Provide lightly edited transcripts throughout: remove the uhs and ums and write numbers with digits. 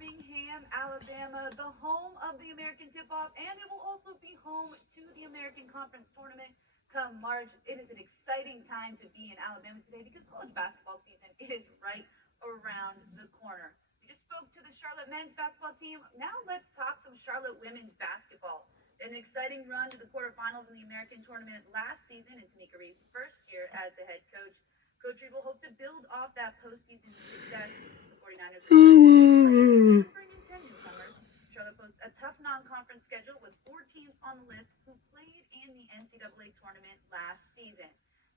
Birmingham, Alabama, the home of the American Tip-Off, and it will also be home to the American Conference Tournament come March. It is an exciting time to be in Alabama today because college basketball season is right around the corner. We just spoke to the Charlotte men's basketball team. Now let's talk some Charlotte women's basketball. An exciting run to the quarterfinals in the American Tournament last season in Tamika Reed's first year as the head coach. Coach Reed will hope to build off that postseason success. The 49ers will bring in 10 newcomers. Charlotte posts a tough non-conference schedule with 4 teams on the list who played in the NCAA tournament last season.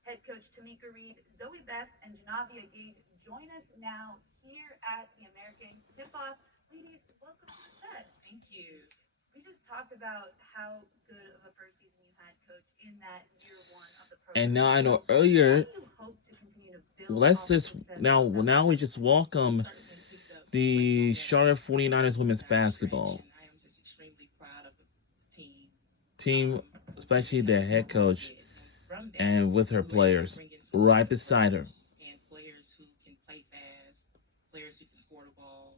Head coach Tamika Reed, Zoe Best, and Janavia Gage join us now here at the American Tip-Off. Ladies, welcome to the set. Thank you. We just talked about how good of a first season you had, Coach, in that year one of the program. And now I know earlier. How do you hope to continue to build Let's off the just success now of that we first just season? welcome the Charlotte 49ers women's basketball I am just extremely proud of the team, especially their head coach, From that, and with her we were able to players bring in some right young beside her. players and players who can play fast, players who can score the ball,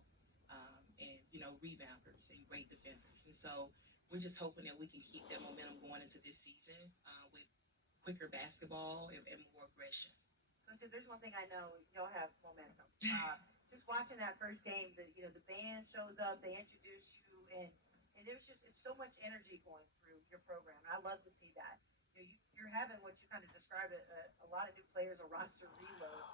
and rebounders and great defenders. And so we're just hoping that we can keep that momentum going into this season with quicker basketball and more aggression. Coach, if there's one thing I know, y'all have momentum. Just watching that first game, the band shows up, they introduce you, and it's so much energy going through your program, and I love to see that. You're having what you kind of describe a lot of new players, a roster reload.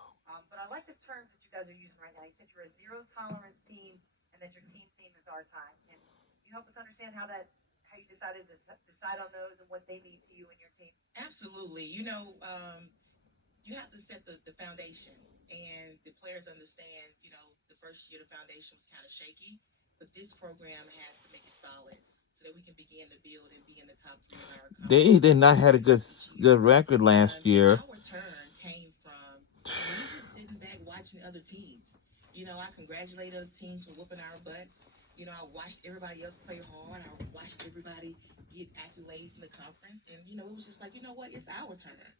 But I like the terms that you guys are using right now. You said you're a zero tolerance team, and that your team theme is our time. And you help us understand how you decided to decide on those and what they mean to you and your team. Absolutely. You have to set the foundation, and the players understand, the first year the foundation was kind of shaky, but this program has to make it solid so that we can begin to build and be in the top 3 in our conference. They did not had a good record last year. Our turn came from we just sitting back watching other teams. I congratulate other teams for whooping our butts. I watched everybody else play hard. I watched everybody get accolades in the conference, and it was just like, it's our turn.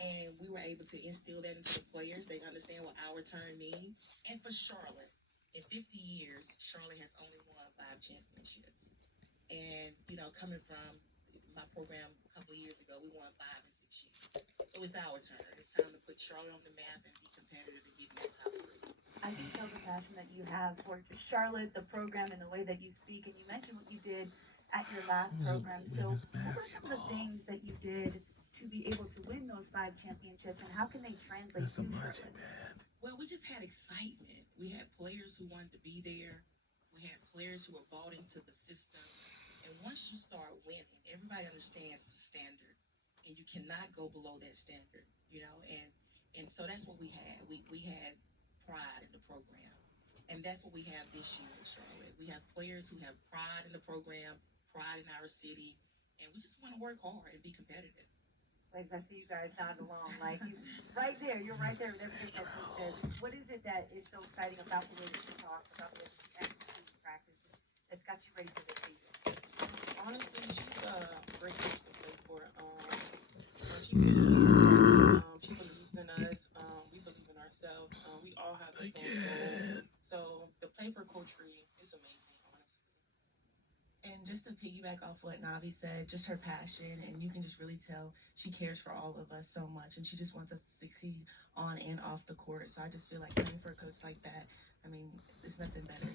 And we were able to instill that into the players. They understand what our turn means. And for Charlotte, in 50 years, Charlotte has only won 5 championships. And, coming from my program a couple of years ago, we won 5 and 6 years. So it's our turn. It's time to put Charlotte on the map and be competitive and get in the top 3. I can tell the passion that you have for Charlotte, the program, and the way that you speak. And you mentioned what you did at your last program. So what were some of the things that you did to be able to win those 5 championships, and how can they translate to Charlotte? Well, we just had excitement. We had players who wanted to be there. We had players who were bought into the system. And once you start winning, everybody understands it's a standard, and you cannot go below that standard, And so that's what we had. We had pride in the program, and that's what we have this year in Charlotte. We have players who have pride in the program, pride in our city, and we just want to work hard and be competitive. Legs, I see you guys nodding along. Like, right there, you're right there with everything that Coach says. What is it that is so exciting about the way that you talk, about the way that you execute practice, that's got you ready for this season? Honestly, she's a great coach to play for. She believes in us. We believe in ourselves. We all have the same goal. So the play for Coach Reed is amazing, honestly. And just to piggyback off what Navi said, just her passion, and you can just really tell she cares for all of us so much, and she just wants us to succeed on and off the court. So I just feel like playing for a coach like that, there's nothing better.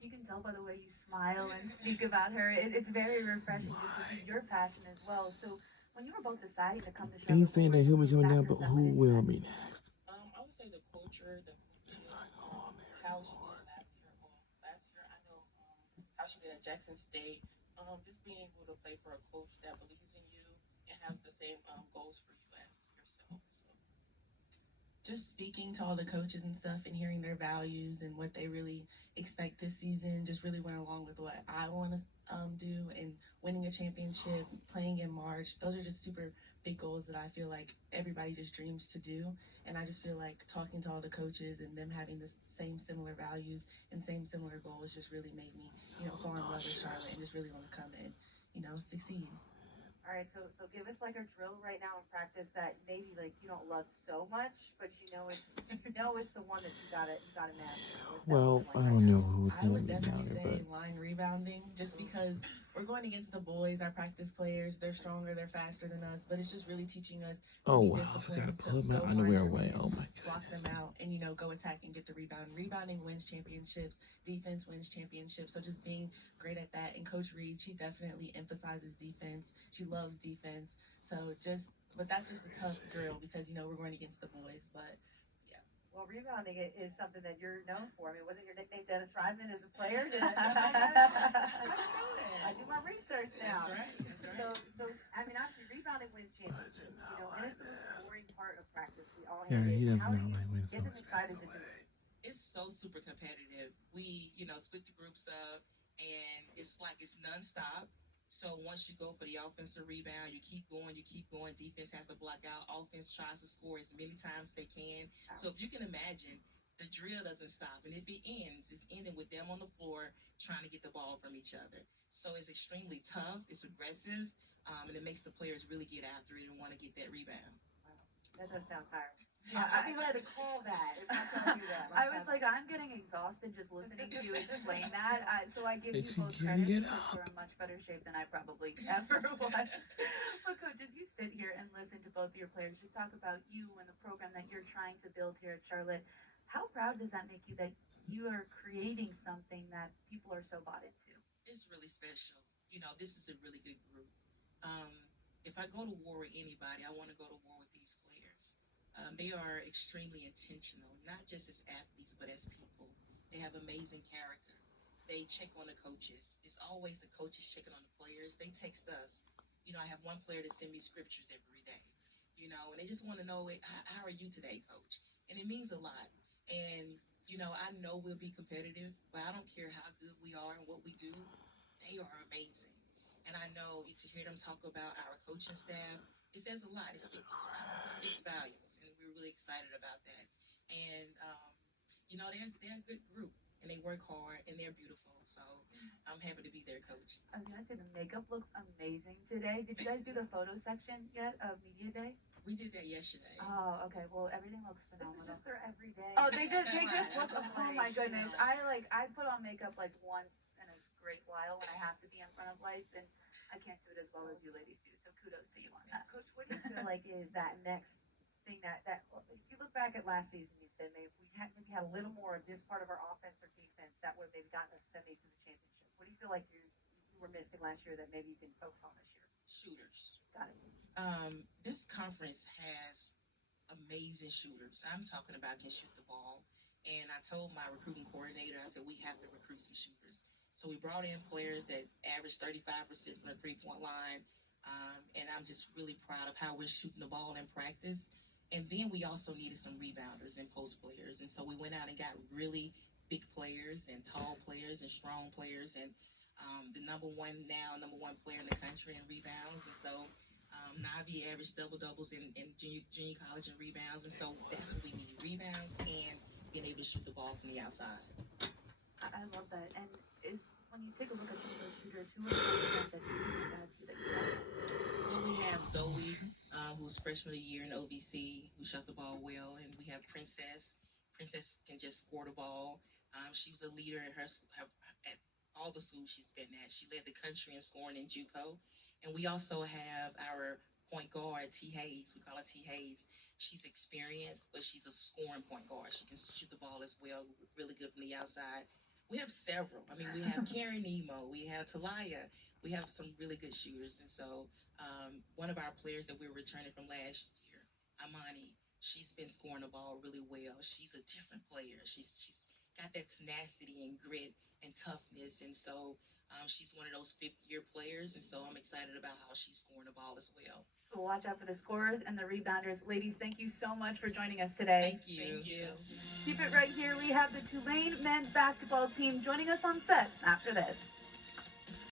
You can tell by the way you smile and speak about her. It's very refreshing just to see your passion as well. So when you were both deciding to come to Charlotte, He's saying that he'll be coming down, but who will be next? I would say the culture, the coaches, how she did last year. Last year, I know how she did at Jackson State. Just being able to play for a coach that believes in you and has the same goals for you as yourself. Just speaking to all the coaches and stuff and hearing their values and what they really expect this season just really went along with what I want to do, and winning a championship, playing in March. Those are just super big goals that I feel like everybody just dreams to do. And I just feel like talking to all the coaches and them having the same similar values and same similar goals just really made me, fall in love with Charlotte and just really want to come and, succeed. All All right, so give us like a drill right now in practice that maybe like you don't love so much, but it's the one that you gotta master. What's that Well, looking I like right don't know now? who's I gonna would be definitely louder, say but line rebounding, just because we're going against the boys, our practice players. They're stronger, they're faster than us, but it's just really teaching us to oh be wow, I gotta disciplined, to put my go find underwear your away. man, Oh my block them goodness. out, and go attack and get the rebound. Rebounding wins championships. Defense wins championships. So just being great at that. And Coach Reed, she definitely emphasizes defense. She loves defense. But that's just a tough drill because we're going against the boys. But yeah. Well, rebounding is something that you're known for. I mean, wasn't your nickname Dennis Rodman as a player? That's right. I didn't know that. I do my research now. That's right. That's right. So I mean, obviously, rebounding wins championships. And it's the most boring part of practice. We all Yeah, have it. he doesn't How do know you my win so get them much. excited to do it? It's so super competitive. We, split the groups up, and it's like it's nonstop. So once you go for the offensive rebound, you keep going. Defense has to block out. Offense tries to score as many times as they can. So if you can imagine, the drill doesn't stop, and if it ends, it's ending with them on the floor trying to get the ball from each other. So it's extremely tough. It's aggressive, and it makes the players really get after it and want to get that rebound. Wow. That does sound tiring. I'd be glad to call that if I tell you that. I was like, I'm getting exhausted just listening to you explain that. So I give you It's both getting credit it because up. you're in much better shape than I probably ever was. But coach, as you sit here and listen to both your players just talk about you and the program that you're trying to build here at Charlotte, how proud does that make you that you are creating something that people are so bought into? It's really special. This is a really good group. If I go to war with anybody, I want to go to war with these players. They are extremely intentional, not just as athletes, but as people. They have amazing character. They check on the coaches. It's always the coaches checking on the players. They text us. I have one player that send me scriptures every day, and they just want to know, how are you today, coach? And it means a lot. And, I know we'll be competitive, but I don't care how good we are and what we do. They are amazing. And I know to hear them talk about our coaching staff, it says a lot. It speaks volumes, and we're really excited about that. And they're a good group, and they work hard, and they're beautiful. So I'm happy to be their coach. I was gonna say the makeup looks amazing today. Did you guys do the photo section yet of media day? We did that yesterday. Oh, okay. Well, everything looks This phenomenal. is just their everyday. Oh, they just look. Oh my Like, goodness! I put on makeup like once in a great while when I have to be in front of lights, and I can't do it as well as you ladies do. So kudos to you on that. Coach, what do you feel like is that next thing that if you look back at last season, you said maybe if we had a little more of this part of our offense or defense, that would have maybe gotten us semis to the championship. What do you feel like you were missing last year that maybe you can focus on this year? Shooters. Got it. This conference has amazing shooters. I'm talking about can shoot the ball. And I told my recruiting coordinator, I said, we have to recruit some shooters. So we brought in players that average 35% from the three-point line. And I'm just really proud of how we're shooting the ball in practice. And then we also needed some rebounders and post players. And so we went out and got really big players and tall players and strong players. And the number one player in the country in rebounds. And so Navi averaged double-doubles in junior college and rebounds. And so that's what we need, rebounds and being able to shoot the ball from the outside. I love that. And when you take a look at some of those shooters, who are some of the guys that you stand out to that you like? Well, we have Zoe, who's freshman of the year in OVC, who shot the ball well. And we have Princess. Princess can just score the ball. She was a leader at at all the schools she's been at. She led the country in scoring in JUCO. And we also have our point guard, T. Hayes. We call her T. Hayes. She's experienced, but she's a scoring point guard. She can shoot the ball as well, really good from the outside. We have several. I mean, we have Karen Nemo. We have Talia. We have some really good shooters. And so one of our players that we're returning from last year, Amani, she's been scoring the ball really well. She's a different player. She's got that tenacity and grit and toughness. And so she's one of those fifth-year players. And so I'm excited about how she's scoring the ball as well. So watch out for the scorers and the rebounders. Ladies, thank you so much for joining us today. Thank you. Thank you. Keep it right here. We have the Tulane men's basketball team joining us on set after this.